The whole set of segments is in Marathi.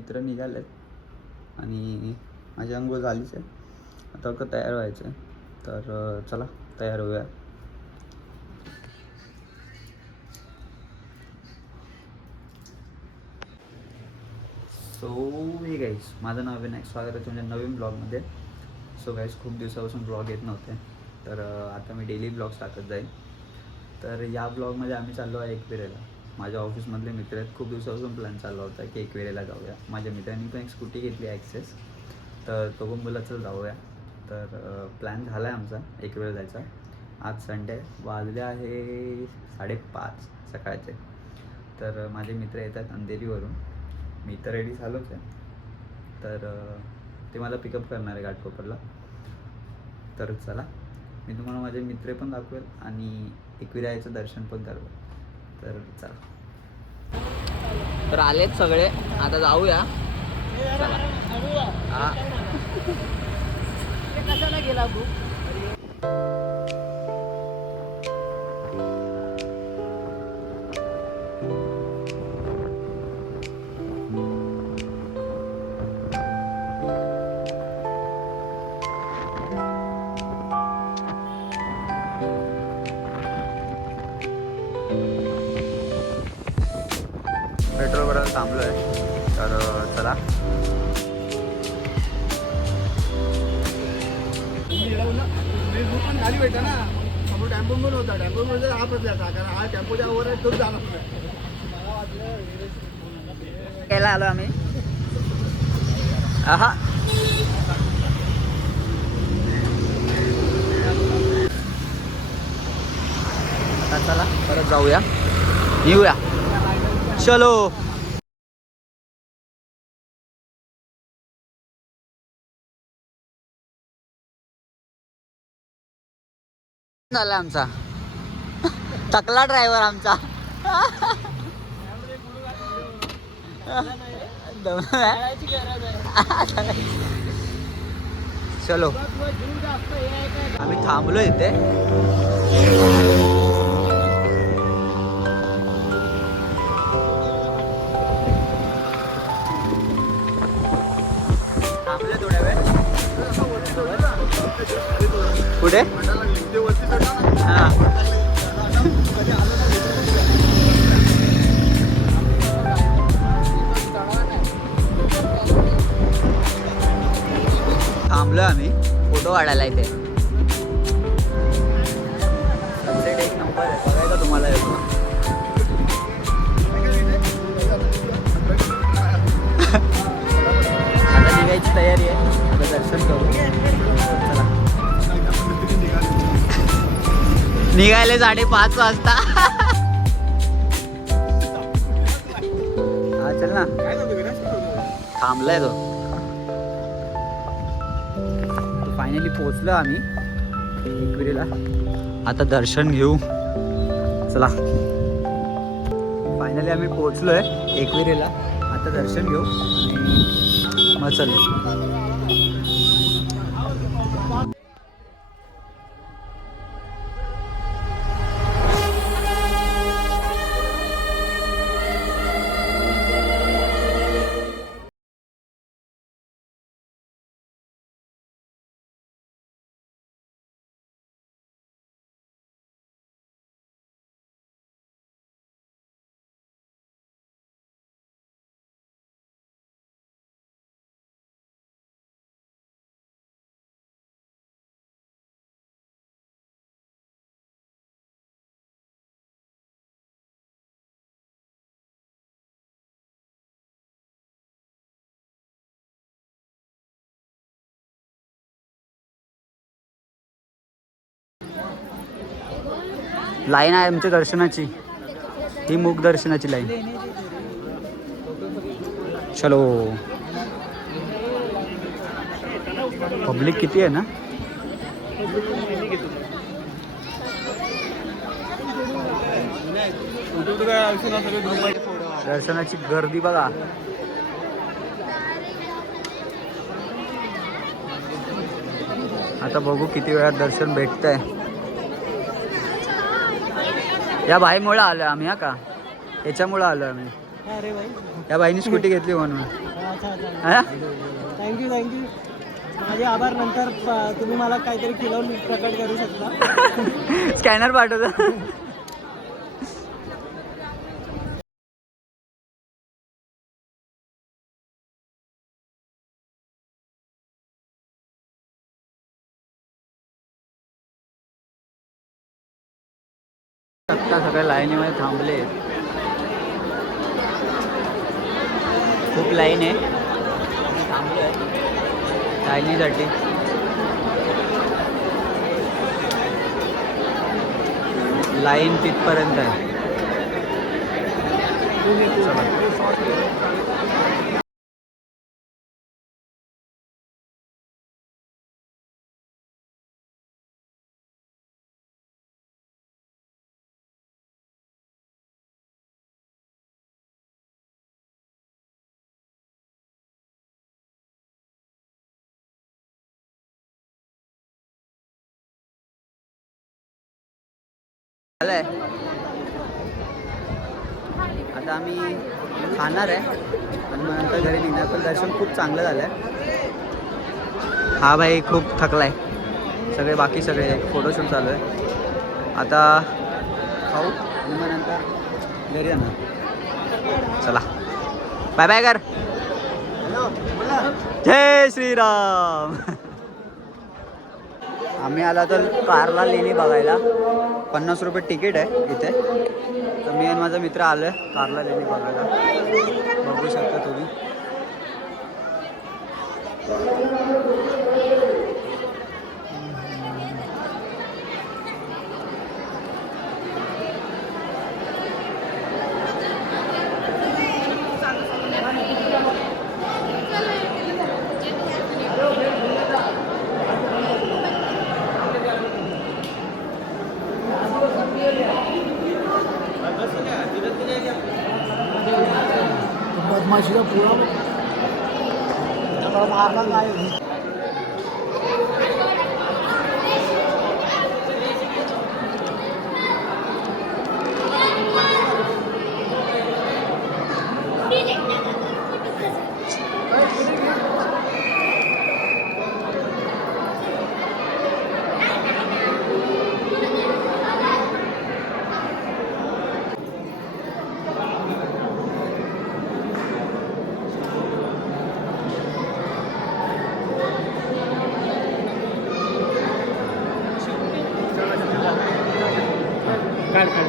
मित्र निघालेत आणि माझी अंघोळ झालीच आहे. आता फक्त तयार व्हायचं आहे. तर चला तयार होऊया. सो हे गाईज, माझं नाव विनायक, स्वागत आहे तुमच्या नवीन ब्लॉगमध्ये. सो गाईज, खूप दिवसापासून ब्लॉग येत नव्हते, तर आता मी डेली ब्लॉग्स टाकत जाईल. तर या ब्लॉगमध्ये आम्ही चाललो आहे एकविरेला. माझ्या ऑफिसमधले मित्र आहेत. खूप दिवसापासून प्लॅन चालला होता की एकविरेला जाऊया. माझ्या मित्रांनी पण एक स्कूटी घेतली ॲक्सेस, तर तो पण बोलला चल जाऊया. तर प्लॅन झाला आहे आमचा एकविरेला जायचा. आज संडे, वाजले आहे 5:30 सकाळचे. तर माझे मित्र येतात अंधेरीवरून. मी तर रेडी झालोच आहे. तर ते मला पिकअप करणार आहे घाटकोपरला. तर चला, मी तुम्हाला माझे मित्र पण दाखवेल आणि एकविरायाचं दर्शन पण करवेल. तर चला. तर आलेत सगळे, आता जाऊया. हां, कशाला गेला तू? पेट्रोल भरायला थांबलो आहे. तर चला. खाली भेटा ना, टेम्पो पण होता. टेम्पो मध्ये हा बसला, कारण हा टेम्पोच्या वर आहे तोच झाला. यायला आलो आम्ही. आहा, चला परत जाऊया, येऊया. चलो. झाला आमचा टकला ड्रायव्हर आमचा. चलो, आम्ही थांबलो इथे. थांबले थोड्या वेळ. कुठे? हां, थांबलो आम्ही फोटो काढायला इथे. सनसेट एक नंबर आहे, बघायचा तुम्हाला येतो. आता निघायची तयारी आहे. आता दर्शन करू. चला, निघायले 5:30 वाजता. हा चल ना, थांबलाय तो. फायनली पोहोचलो आम्ही एकविरेला. आता दर्शन घेऊ. चला, फायनली आम्ही पोहोचलोय एकविरेला. आता दर्शन घेऊ आणि मग चल. लाईन आहे आमच्या दर्शनाची, ही मुख दर्शनाची लाईन. चलो, पब्लिक किती आहे ना. दर्शनाची गर्दी बघा. आता बघू किती वेळात दर्शन भेटतंय. या बाईमुळे आलो आम्ही. हा का, याच्यामुळं आलो आम्ही. या बाईने स्कूटी घेतली म्हणून. हा? थँक्यू माझे आभार. नंतर तुम्ही मला काहीतरी खिलवून प्रकट करू शकता. स्कॅनर पाठवतो. आता सगळ्या लाईनीमध्ये थांबले. खूप लाईन आहे. थांबलो आहे लाईनीसाठी. लाईन तिथपर्यंत आहे. झालंय. आता आम्ही खाणार आहे आणि मग नंतर घरी निघणार. पण दर्शन खूप चांगलं झालं आहे. हा भाई खूप थकलाय. सगळे बाकी सगळे फोटोशूट चालू आहे. आता खाऊ आणि मग नंतर घरी जाणार. चला बाय बाय कर. जय श्रीराम. आम्ही आला तर कारला लेणी बघायला. 50 रुपये तिकीट आहे इथे. तर मी आणि माझा मित्र आलो आहे कारला लेणी बघायला. बघू शकता तुम्ही. बदमाशीला पुरा मारला काय.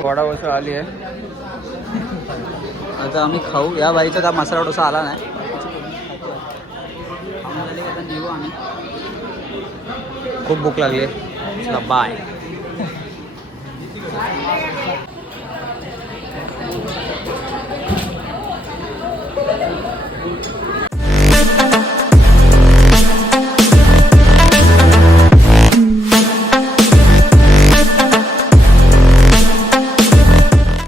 वडा वसळ आली आहे. आता आम्ही खाऊ. या बाईचा का मसाला डोसा आला नाही. आता निघू आम्ही. खूप भूक लागली आहे. बाय.